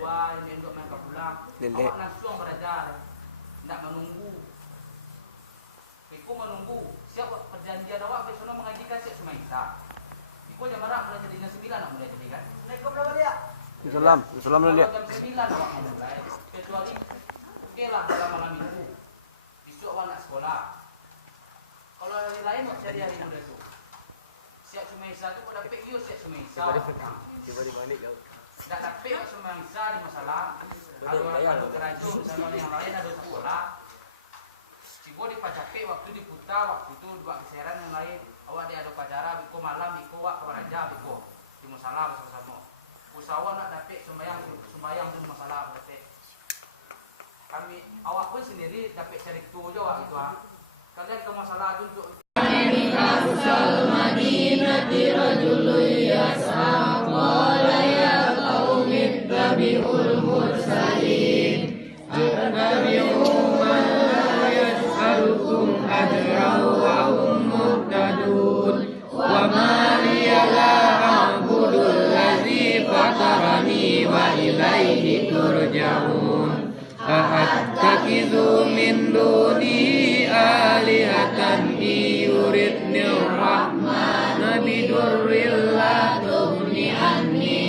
tua, ini untuk mereka pulang. Awak langsung belajar, tidak menunggu. Iku menunggu. Siap perjanjian awak besok mengajikan siap semaisa. Iku jam berapa mulai jadinya 9 nak mulai jadi kan? Naik berapa dia? Salam dia. Jam 9 awak mulai. Kecuali oke lah dalam malam minggu. Besok awak nak sekolah. Kalau hari lain tak cari hari muda tu. Siap semaisa tu kau dapat you siap semaisa. Tiba di mana kau? Tak dapat semaisa di masalah. Kalau kerajaan sama yang lain ada sekolah. Cibo di Pacape waktu diputar waktu itu buat keseran yang lain. Awak dia ada pacara, biko malam, biko wak kebaraja, biko di masalah bersama-sama. Usahawan nak dapat sembayang tu masalah dapat. Kami awak pun sendiri dapat cari tu je awak itu ah. Kalian ke masalah tu untuk Asal Madinati rajulun yas'a qala ya qaumi ittabi'ul mursalin attabi'u man la yas'alukum ajran wa hum muhtadun wa ma liya la a'budul ladzi fatarani wa ilaihi turja'un attakhidhu min duni alihatan yuridni rahmana bidurril la tughni anni